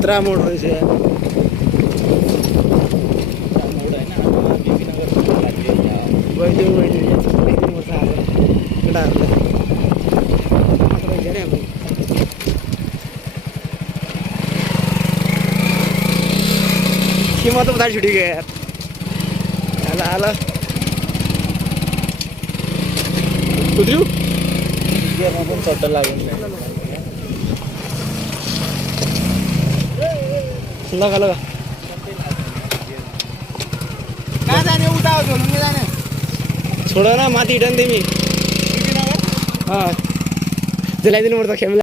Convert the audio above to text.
खतरा मोड रहे सीमा तो बता छुटी गया यार आला उतरू पण चढ लागून लगा लगा काय जाणे उठाव झोलून मी जाणे छोडा ना माती इटन दे मी हा दिला दिन मोडता खेळला